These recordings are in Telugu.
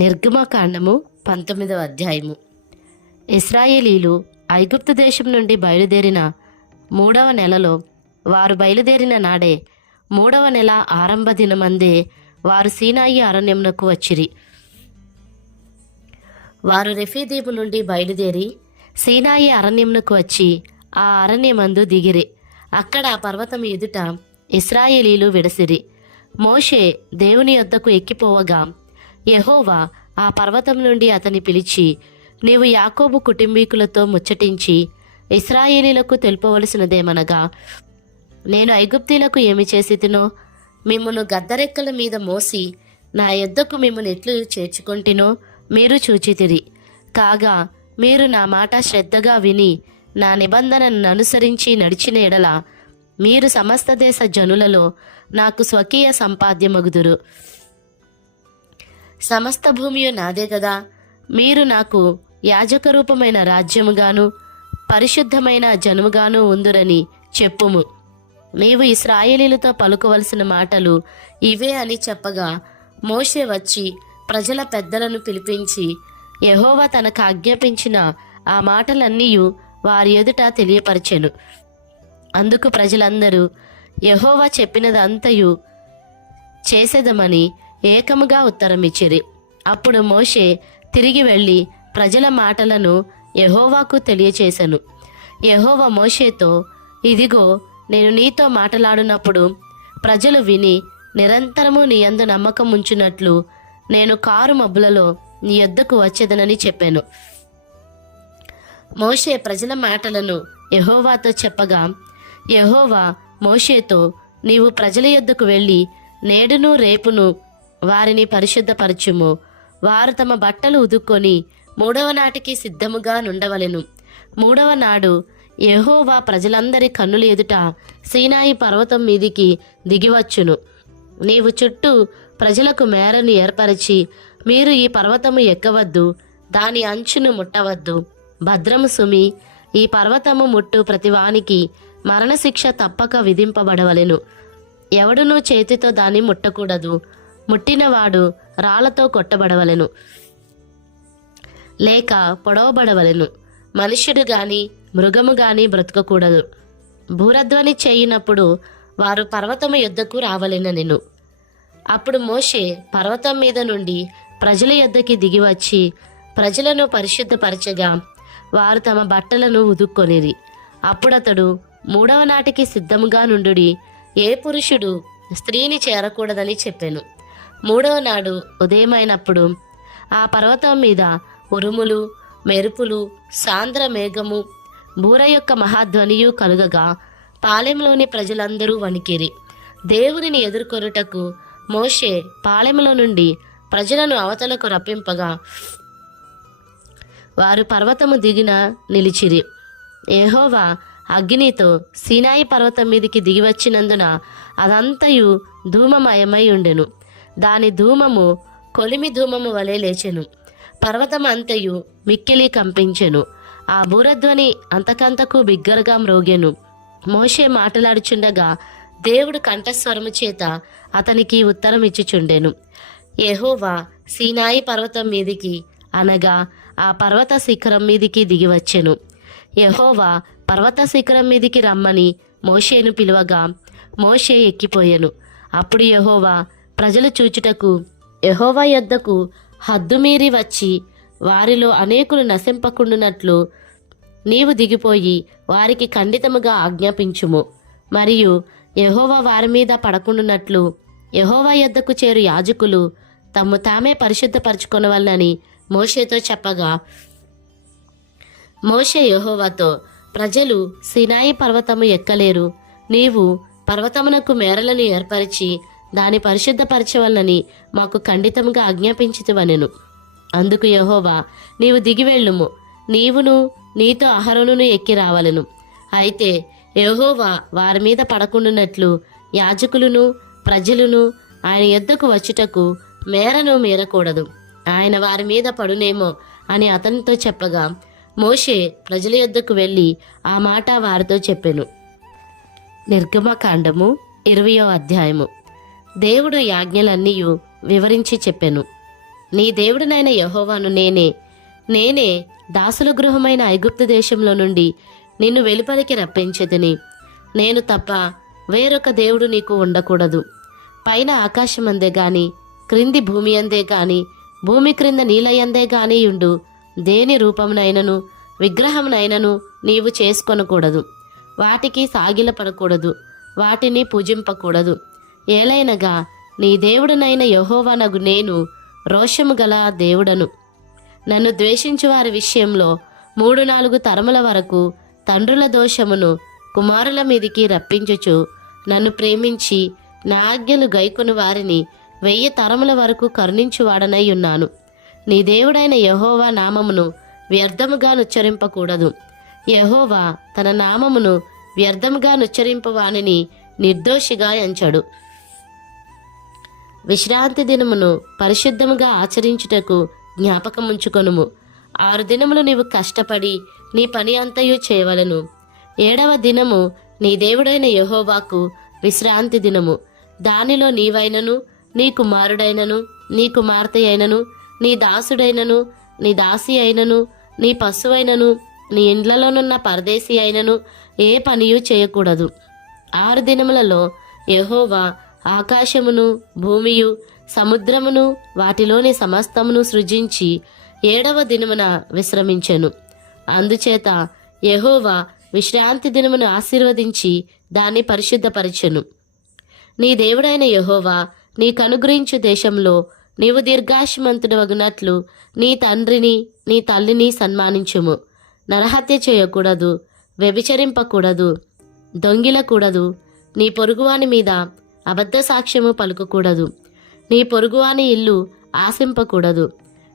నిర్గమకాండము 19వ అధ్యాయము. ఇశ్రాయేలీలు ఐగుప్తు దేశం నుండి బయలుదేరిన 3వ నెలలో, వారు బయలుదేరిన నాడే 3వ నెల ఆరంభ దినమందే వారు సీనాయి అరణ్యమునకు వచ్చిరి. వారు రెఫీదీము నుండి బయలుదేరి సీనాయి అరణ్యమునకు వచ్చి ఆ అరణ్యమందు దిగిరి. అక్కడ ఆ పర్వతం ఎదుట ఇశ్రాయేలీలు విడసిరి. మోషే దేవుని యొద్దకు ఎక్కిపోవగా యెహోవా ఆ పర్వతం నుండి అతని పిలిచి, నీవు యాకోబు కుటుంబీకులతో ముచ్చటించి ఇశ్రాయేలీలకు తెలుపవలసినదేమనగా, నేను ఐగుప్తీలకు ఏమి చేసితినో మిమ్మును గద్దరెక్కల మీద మోసి నా యొద్దకు మిమ్మును ఎట్లు చేర్చుకొంటినో మీరు చూచితిరి. కాగా మీరు నా మాట శ్రద్ధగా విని నా నిబంధనను అనుసరించి నడిచిన ఎడల మీరు సమస్త దేశ జనులలో నాకు స్వకీయ సంపాద్యమగుదురు. సమస్త భూమియు నాదే కదా. మీరు నాకు యాజక రూపమైన రాజ్యముగాను పరిశుద్ధమైన జనముగాను ఉందురని చెప్పుము. నీవు ఇశ్రాయేలీలతో పలుకవలసిన మాటలు ఇవే అని చెప్పగా, మోషే వచ్చి ప్రజల పెద్దలను పిలిపించి యెహోవా తనకు ఆజ్ఞాపించిన ఆ మాటలన్నీ వారి ఎదుట తెలియపరచెను. అందుకు ప్రజలందరూ యెహోవా చెప్పినదంతయు చేసేదమని ఏకముగా ఉత్తరమిచ్చిరి. అప్పుడు మోషే తిరిగి వెళ్ళి ప్రజల మాటలను యెహోవాకు తెలియచేసెను. యెహోవా మోషేతో, ఇదిగో నేను నీతో మాటలాడినప్పుడు ప్రజలు విని నిరంతరము నీ యందు నమ్మకం ఉంచునట్లు నేను కారు మబ్బులలో నీ యొద్దకు వచ్చేదనని చెప్పాను. మోషే ప్రజల మాటలను యెహోవాతో చెప్పగా, యెహోవా మోషేతో, నీవు ప్రజల యొద్దకు వెళ్ళి నేడును రేపును వారిని పరిశుద్ధపరచుము. వారు తమ బట్టలు ఉదుక్కొని 3వ నాటికి సిద్ధముగా నుండవలెను. 3వ నాడు యెహోవా ప్రజలందరి కన్నుల ఎదుట సీనాయి పర్వతం మీదికి దిగివచ్చును. నీవు చుట్టూ ప్రజలకు మేరను ఏర్పరిచి, మీరు ఈ పర్వతము ఎక్కవద్దు, దాని అంచును ముట్టవద్దు. భద్రము సుమి, ఈ పర్వతము ముట్టు ప్రతివానికి మరణశిక్ష తప్పక విధింపబడవలెను. ఎవడునూ చేతితో దాన్ని ముట్టకూడదు. ముట్టినవాడు రాళ్లతో కొట్టబడవలెను లేక పొడవబడవలెను. మనుష్యుడు గాని మృగము గాని బ్రతకకూడదు. భూరధ్వని చేయినప్పుడు వారు పర్వతము యొద్దకు రావలెననెను. అప్పుడు మోషే పర్వతం మీద నుండి ప్రజల యొద్దకి దిగివచ్చి ప్రజలను పరిశుద్ధపరచగా వారు తమ బట్టలను ఉదుక్కొనిరి. అప్పుడతడు 3వ నాటికి సిద్ధముగా నుండుడి, ఏ పురుషుడు స్త్రీని చేరకూడదని చెప్పెను. 3వ నాడు ఉదయమైనప్పుడు ఆ పర్వతం మీద ఉరుములు, మెరుపులు, సాంద్ర మేఘము, బూర యొక్క మహాధ్వనియు కలుగగా పాలెంలోని ప్రజలందరూ వణికిరి. దేవునిని ఎదుర్కొనుటకు మోషే పాలెంలో నుండి ప్రజలను అవతలకు రప్పింపగా వారు పర్వతము దిగిన నిలిచిరి. యెహోవా అగ్నితో సీనాయి పర్వతం మీదికి దిగివచ్చినందున అదంతయు ధూమమయమై ఉండెను. దాని ధూమము కొలిమి ధూమము వలె లేచెను. పర్వతం అంతయు మిక్కిలి కంపించెను. ఆ బూరధ్వని అంతకంతకు బిగ్గరగా మ్రోగెను. మోషే మాట్లాడుచుండగా దేవుడు కంఠస్వరము చేత అతనికి ఉత్తరం ఇచ్చుచుండెను. యెహోవా సీనాయి పర్వతం మీదికి అనగా ఆ పర్వత శిఖరం మీదికి దిగివచ్చెను. యెహోవా పర్వత శిఖరం మీదికి రమ్మని మోషేను పిలువగా మోషే ఎక్కిపోయెను. అప్పుడు యెహోవా ప్రజలు చూచుటకు యెహోవా యొద్దకు హద్దుమీరి వచ్చి వారిలో అనేకులు నశింపకుండునట్లు నీవు దిగిపోయి వారికి ఖండితముగా ఆజ్ఞాపించుము. మరియు యెహోవా వారి మీద పడకుండునట్లు యెహోవా యొద్దకు చేరు యాజకులు తమ్ము తామే పరిశుద్ధపరచుకొనవలనని మోషేతో చెప్పగా, మోషే యెహోవాతో, ప్రజలు సీనాయి పర్వతము ఎక్కలేరు. నీవు పర్వతమునకు మేరలను ఏర్పరిచి దాని పరిశుద్ధపరచవలనని మాకు ఖండితముగా ఆజ్ఞాపించితివనెను. అందుకు యెహోవా, నీవు దిగివెళ్ళుము, నీవును నీతో అహరోనును ఎక్కి రావలెను. అయితే యెహోవా వారి మీద పడకుండునట్లు యాజకులను ప్రజలను ఆయన యొద్దకు వచ్చుటకు మేరను మీరకూడదు. ఆయన వారి మీద పడునేమో అని అతనితో చెప్పగా మోషే ప్రజల యొద్దకు వెళ్ళి ఆ మాట వారితో చెప్పెను. నిర్గమకాండము 20వ అధ్యాయము. దేవుడు యాజ్ఞలన్నీయు వివరించి చెప్పెను. నీ దేవుడినైన యెహోవాను నేనే దాసుల గృహమైన ఐగుప్తు దేశంలో నుండి నిన్ను వెలుపలికి రప్పించెదని. నేను తప్ప వేరొక దేవుడు నీకు ఉండకూడదు. పైన ఆకాశమందే గాని క్రింది భూమి అందే గాని భూమి క్రింద నీలయందే గాని ఉండు దేని రూపమునైనను విగ్రహమునైనను నీవు చేసుకొనకూడదు. వాటికి సాగిలపడకూడదు, వాటిని పూజింపకూడదు. ఏలైనగా నీ దేవుడనైన యెహోవానగు నేను రోషము గల దేవుడను. నన్ను ద్వేషించు వారి విషయంలో 3-4 తరముల వరకు తండ్రుల దోషమును కుమారుల మీదికి రప్పించుచు, నన్ను ప్రేమించి నా ఆజ్ఞలు గైకొను వారిని 1000 తరముల వరకు కరుణించువాడనై ఉన్నాను. నీ దేవుడైన యెహోవా నామమును వ్యర్థముగా నుచ్చరింపకూడదు. యెహోవా తన నామమును వ్యర్థముగా నుచ్చరింపవానిని నిర్దోషిగా ఎంచడు. విశ్రాంతి దినమును పరిశుద్ధముగా ఆచరించుటకు జ్ఞాపకముంచుకొనుము. 6 దినములు నీవు కష్టపడి నీ పని అంతయు చేయవలను. 7వ దినము నీ దేవుడైన యెహోవాకు విశ్రాంతి దినము. దానిలో నీవైనను నీ కుమారుడైనను నీ కుమార్తె అయినను నీ దాసుడైనను నీ దాసి అయినను నీ పశువైనను నీ ఇండ్లలోనున్న పరదేశి అయినను ఏ పనియు చేయకూడదు. 6 దినములలో యెహోవా ఆకాశమును భూమియు సముద్రమును వాటిలోని సమస్తమును సృజించి 7వ దినమున విశ్రమించెను. అందుచేత యెహోవా విశ్రాంతి దినమును ఆశీర్వదించి దాన్ని పరిశుద్ధపరచెను. నీ దేవుడైన యెహోవా నీకనుగ్రహించు దేశంలో నీవు దీర్ఘాయుష్మంతుడవగునట్లు నీ తండ్రిని నీ తల్లిని సన్మానించుము. నరహత్య చేయకూడదు, వ్యభిచరింపకూడదు, దొంగిలకూడదు, నీ పొరుగువాని మీద అబద్ధ సాక్ష్యము పలుకకూడదు, నీ పొరుగువాని ఇల్లు ఆశింపకూడదు.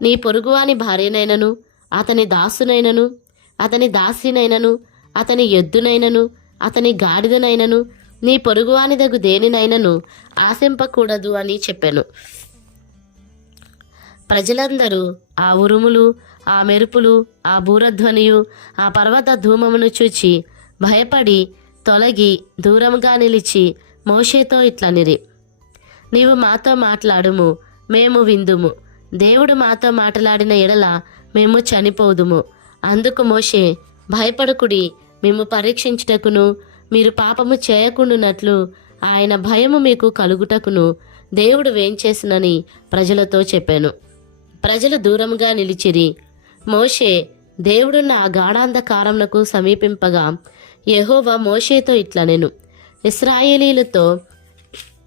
నీ పొరుగువాని భార్యనైనను అతని దాసునైనను అతని దాసినైనను అతని ఎద్దునైనను అతని గాడిదనైనను నీ పొరుగువానిదగు దేనినైనను ఆశింపకూడదు అని చెప్పెను. ప్రజలందరూ ఆ ఉరుములు, ఆ మెరుపులు, ఆ బూరధ్వనియు, ఆ పర్వత ధూమమును చూచి భయపడి తొలగి దూరంగా నిలిచి మోషేతో ఇట్లనిరి, నీవు మాతో మాట్లాడుము, మేము విందుము. దేవుడు మాతో మాట్లాడిన ఎడల మేము చనిపోదుము. అందుకు మోషే, భయపడకుడి, మేము పరీక్షించుటకును మీరు పాపము చేయకుండునట్లు ఆయన భయము మీకు కలుగుటకును దేవుడు వేంచేసినని ప్రజలతో చెప్పాను. ప్రజలు దూరంగా నిలిచిరి. మోషే దేవుడున్న ఆ గాఢాంధకారమునకు సమీపింపగా యెహోవా మోషేతో ఇట్లనెను, ఇశ్రాయేలీలతో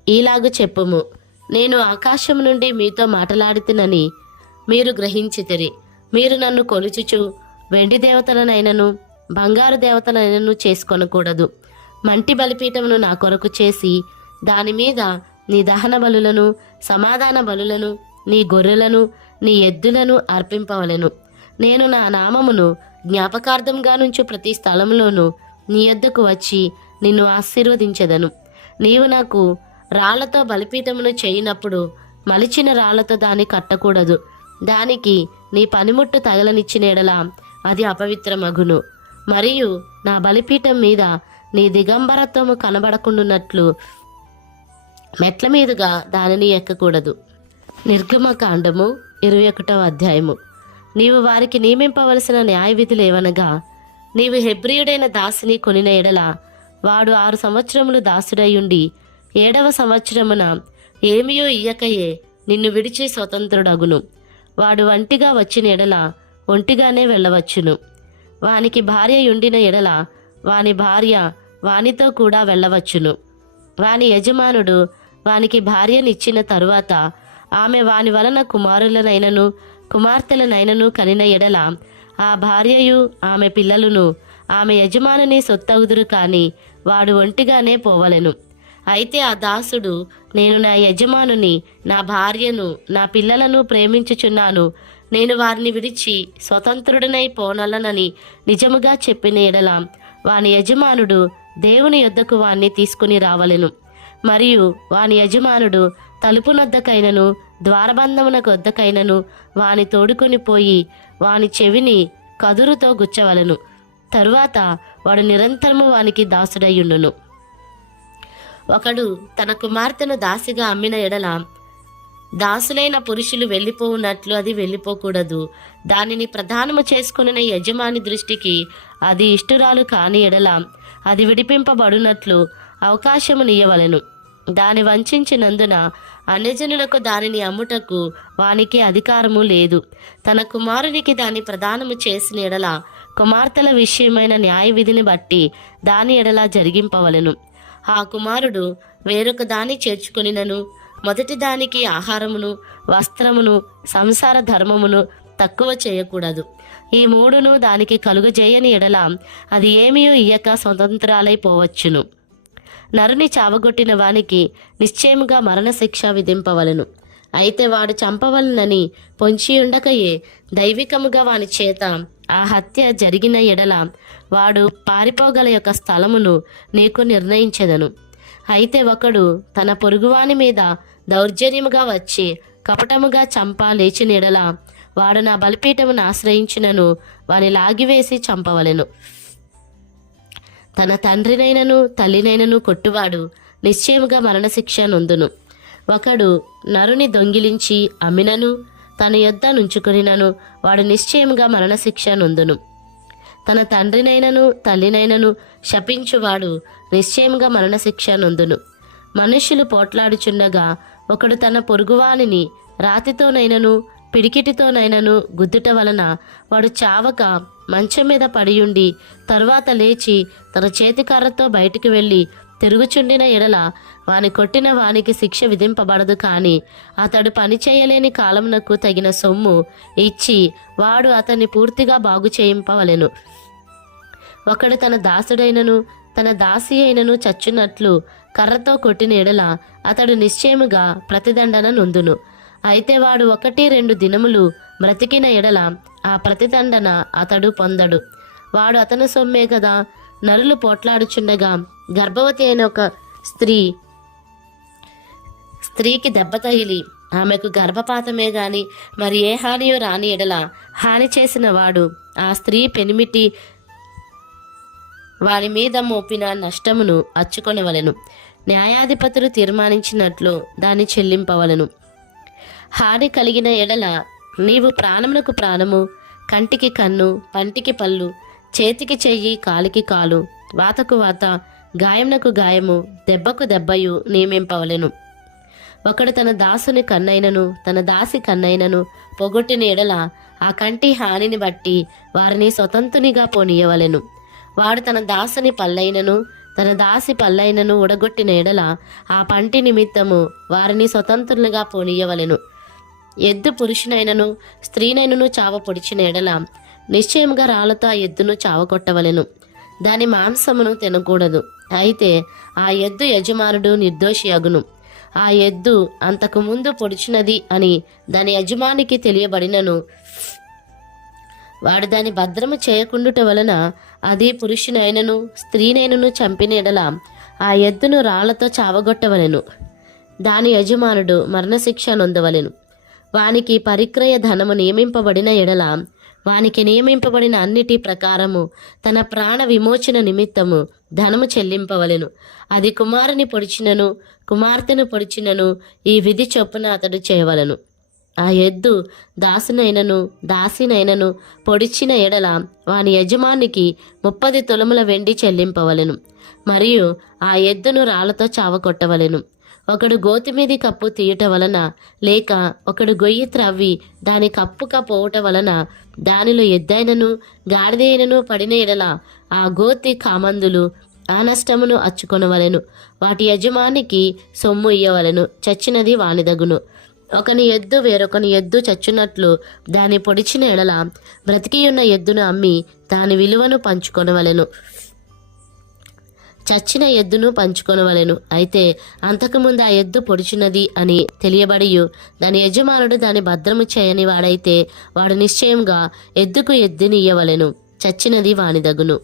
ఈలాగు చెప్పుము, నేను ఆకాశం నుండి మీతో మాట్లాడితినని మీరు గ్రహించితిరి. మీరు నన్ను కొలుచుచు వెండి దేవతలనైనను బంగారు దేవతలనైనను చేసుకొనకూడదు. మంటి బలిపీఠమును నా కొరకు చేసి దాని మీద నీ దహన బలులను సమాధాన బలులను నీ గొర్రెలను నీ ఎద్దులను అర్పింపవలెను. నేను నా నామమును జ్ఞాపకార్థంగా నుంచు ప్రతి స్థలంలోనూ నీ యొద్దకు వచ్చి నిన్ను ఆశీర్వదించెదను. నీవు నాకు రాళ్లతో బలిపీఠమును చేయినప్పుడు మలిచిన రాళ్లతో దాన్ని కట్టకూడదు. దానికి నీ పనిముట్టు తగలనిచ్చిన ఎడల అది అపవిత్రమగును. మరియు నా బలిపీఠం మీద నీ దిగంబరత్వము కనబడకుండునట్లు మెట్ల మీదుగా దానిని ఎక్కకూడదు. నిర్గమకాండము 21వ అధ్యాయము. నీవు వారికి నియమింపవలసిన న్యాయ విధులేవనగా, నీవు హెబ్రీయుడైన దాసిని కొనిన ఎడల వాడు 6 సంవత్సరములు దాసుడయుండి 7వ సంవత్సరమున ఏమియో ఇయ్యకయే నిన్ను విడిచి స్వతంత్రుడగును. వాడు ఒంటిగా వచ్చిన ఎడల ఒంటిగానే వెళ్ళవచ్చును. వానికి భార్య ఉండిన ఎడల వాని భార్య వానితో కూడా వెళ్ళవచ్చును. వాని యజమానుడు వానికి భార్యనిచ్చిన తరువాత ఆమె వాని వలన కుమారులనైనను కుమార్తెలనైనను కనిన ఎడల ఆ భార్యయు ఆమె పిల్లలును ఆమె యజమానుని సొత్తగుదురు కాని వాడు ఒంటిగానే పోవలెను. అయితే ఆ దాసుడు, నేను నా యజమానుని, నా భార్యను, నా పిల్లలను ప్రేమించుచున్నాను, నేను వారిని విడిచి స్వతంత్రుడనై పోనలనని నిజముగా చెప్పిన ఎడల వాని యజమానుడు దేవుని యొద్దకు వాణ్ణి తీసుకుని రావలెను. మరియు వాని యజమానుడు తలుపునొద్దకైనను ద్వారబంధమునకు వద్దకైనను వాని తోడుకొని పోయి వాని చెవిని కదురుతో గుచ్చవలెను. తరువాత వాడు నిరంతరము వానికి దాసుడయ్యుండును. ఒకడు తన కుమార్తెను దాసిగా అమ్మిన ఎడల దాసులైన పురుషులు వెళ్ళిపోవునట్లు అది వెళ్ళిపోకూడదు. దానిని ప్రదానము చేసుకున్న యజమాని దృష్టికి అది ఇష్టురాలు కాని ఎడల అది విడిపింపబడునట్లు అవకాశమునియ్యవలెను. దాని వంచినందున అన్యజనులకు దానిని అమ్ముటకు వానికి అధికారము లేదు. తన కుమారునికి దాన్ని ప్రదానము చేసిన ఎడల కుమార్తెల విషయమైన న్యాయ విధిని బట్టి దాని ఎడల జరిగింపవలెను. ఆ కుమారుడు వేరొక దాన్ని చేర్చుకొనినను మొదటి దానికి ఆహారమును, వస్త్రమును, సంసార ధర్మమును తక్కువ చేయకూడదు. ఈ మూడును దానికి కలుగజేయని ఎడల అది ఏమీ ఇయ్యక స్వతంత్రాలైపోవచ్చును. నరుని చావగొట్టిన వానికి నిశ్చయముగా మరణశిక్ష విధింపవలెను. అయితే వాడు చంపవలనని పొంచియుండకయే దైవికముగా వాని చేత ఆ హత్య జరిగిన ఎడల వాడు పారిపోగల యొక్క స్థలమును నీకు నిర్ణయించెదను. అయితే ఒకడు తన పొరుగువాని మీద దౌర్జన్యముగా వచ్చి కపటముగా లేచిన ఎడల వాడు నా బలిపీఠమును ఆశ్రయించినను వాని లాగివేసి చంపవలెను. తన తండ్రినైనను తల్లినైనను కొట్టువాడు నిశ్చయముగా మరణశిక్ష నొందును. ఒకడు నరుని దొంగిలించి అమ్మినను తన యొద్ద నుంచుకొనినను వాడు నిశ్చయముగా మరణశిక్ష నొందును. తన తండ్రినైనను తల్లినైనను శపించువాడు నిశ్చయముగా మరణశిక్ష నొందును. మనుష్యులు పోట్లాడుచుండగా ఒకడు తన పొరుగువానిని రాతితోనైనను పిడికిటితోనైనను గుద్దుట వలన వాడు చావక మంచం మీద పడియుండి తరువాత లేచి తన చేతికర్రతో బయటికి వెళ్ళి తిరుగుచుండిన ఎడల వాని కొట్టిన వానికి శిక్ష విధింపబడదు. కానీ అతడు పని చేయలేని కాలమునకు తగిన సొమ్ము ఇచ్చి వాడు అతన్ని పూర్తిగా బాగు చేయింపవలెను. ఒకడు తన దాసుడైనను తన దాసి అయినను చచ్చునట్లు కర్రతో కొట్టిన ఎడల అతడు నిశ్చయముగా ప్రతిదండన నొందును. అయితే వాడు 1-2 దినములు బ్రతికిన ఎడల ఆ ప్రతిదండన అతడు పొందడు. వాడు అతని సొమ్మే కదా. నరులు పోట్లాడుచుండగా గర్భవతి అయిన ఒక స్త్రీకి దెబ్బ తగిలి ఆమెకు గర్భపాతమే గాని మరి ఏ హానియో రాని ఎడల హాని చేసిన వాడు ఆ స్త్రీ పెనిమిటి వారి మీద మోపిన నష్టమును అచ్చుకొనవలెను. న్యాయాధిపతులు తీర్మానించినట్లు దాన్ని చెల్లింపవలెను. హాని కలిగిన ఎడల నీవు ప్రాణమునకు ప్రాణము, కంటికి కన్ను, పంటికి పళ్ళు, చేతికి చెయ్యి, కాలికి కాలు, వాతకు వాత, గాయమునకు గాయము, దెబ్బకు దెబ్బయు నియమింపవలెను. ఒకడు తన దాసుని కన్నైనను తన దాసి కన్నైనను పొగొట్టిన ఎడల ఆ కంటి హానిని బట్టి వారిని స్వతంత్రునిగా పోనీయవలెను. వాడు తన దాసుని పల్లైనను తన దాసి పల్లైనను ఉడగొట్టిన ఎడల ఆ పంటి నిమిత్తము వారిని స్వతంత్రులుగా పోనీయవలెను. ఎద్దు పురుషునైనను స్త్రీనైనను చావ పొడిచిన ఎడల నిశ్చయముగా రాళ్లతో ఆ ఎద్దును చావకొట్టవలెను. దాని మాంసమును తినకూడదు. అయితే ఆ ఎద్దు యజమానుడు నిర్దోషి అగును. ఆ ఎద్దు అంతకు ముందు పొడిచినది అని దాని యజమానికి తెలియబడినను వాడు దాని భద్రము చేయకుండుట వలన అది పురుషునైనను స్త్రీనైనను చంపిన ఎడల ఆ ఎద్దును రాళ్లతో చావగొట్టవలెను. దాని యజమానుడు మరణశిక్ష నొందవలెను. వానికి పరిక్రయ ధనము నియమింపబడిన ఎడల వానికి నియమింపబడిన అన్నిటి ప్రకారము తన ప్రాణ విమోచన నిమిత్తము ధనము చెల్లింపవలెను. అది కుమారుని పొడిచినను కుమార్తెను పొడిచినను ఈ విధి చొప్పున అతడు చేయవలెను. ఆ ఎద్దు దాసునైనను దాసినైనను పొడిచిన ఎడల వాని యజమానికి 30 తులముల వెండి చెల్లింపవలెను. మరియు ఆ ఎద్దును రాళ్లతో చావకొట్టవలెను. ఒకడు గోతిమీది కప్పు తీయుట వలన లేక ఒకడు గొయ్యి త్రవ్వి దాని కప్పుక పోవుట వలన దానిలో ఎద్దైనను గాడిదైనను పడిన ఎడల ఆ గోతి కామందులు ఆ నష్టమును అచ్చుకొనవలెను. వాటి యజమానికి సొమ్ము ఇయ్యవలెను. చచ్చినది వానిదగును. ఒకని ఎద్దు వేరొకని ఎద్దు చచ్చునట్లు దాని పొడిచిన ఎడల బ్రతికియున్న ఎద్దును అమ్మి దాని విలువను పంచుకొనవలెను. చచ్చిన ఎద్దును పంచుకొనవలెను. అయితే అంతకుముందు ఆ ఎద్దు పొడిచినది అని తెలియబడియు దాని యజమానుడు దాని భద్రము చేయని వాడైతే వాడు నిశ్చయంగా ఎద్దుకు ఎద్దుని ఇయ్యవలెను. చచ్చినది వానిదగును.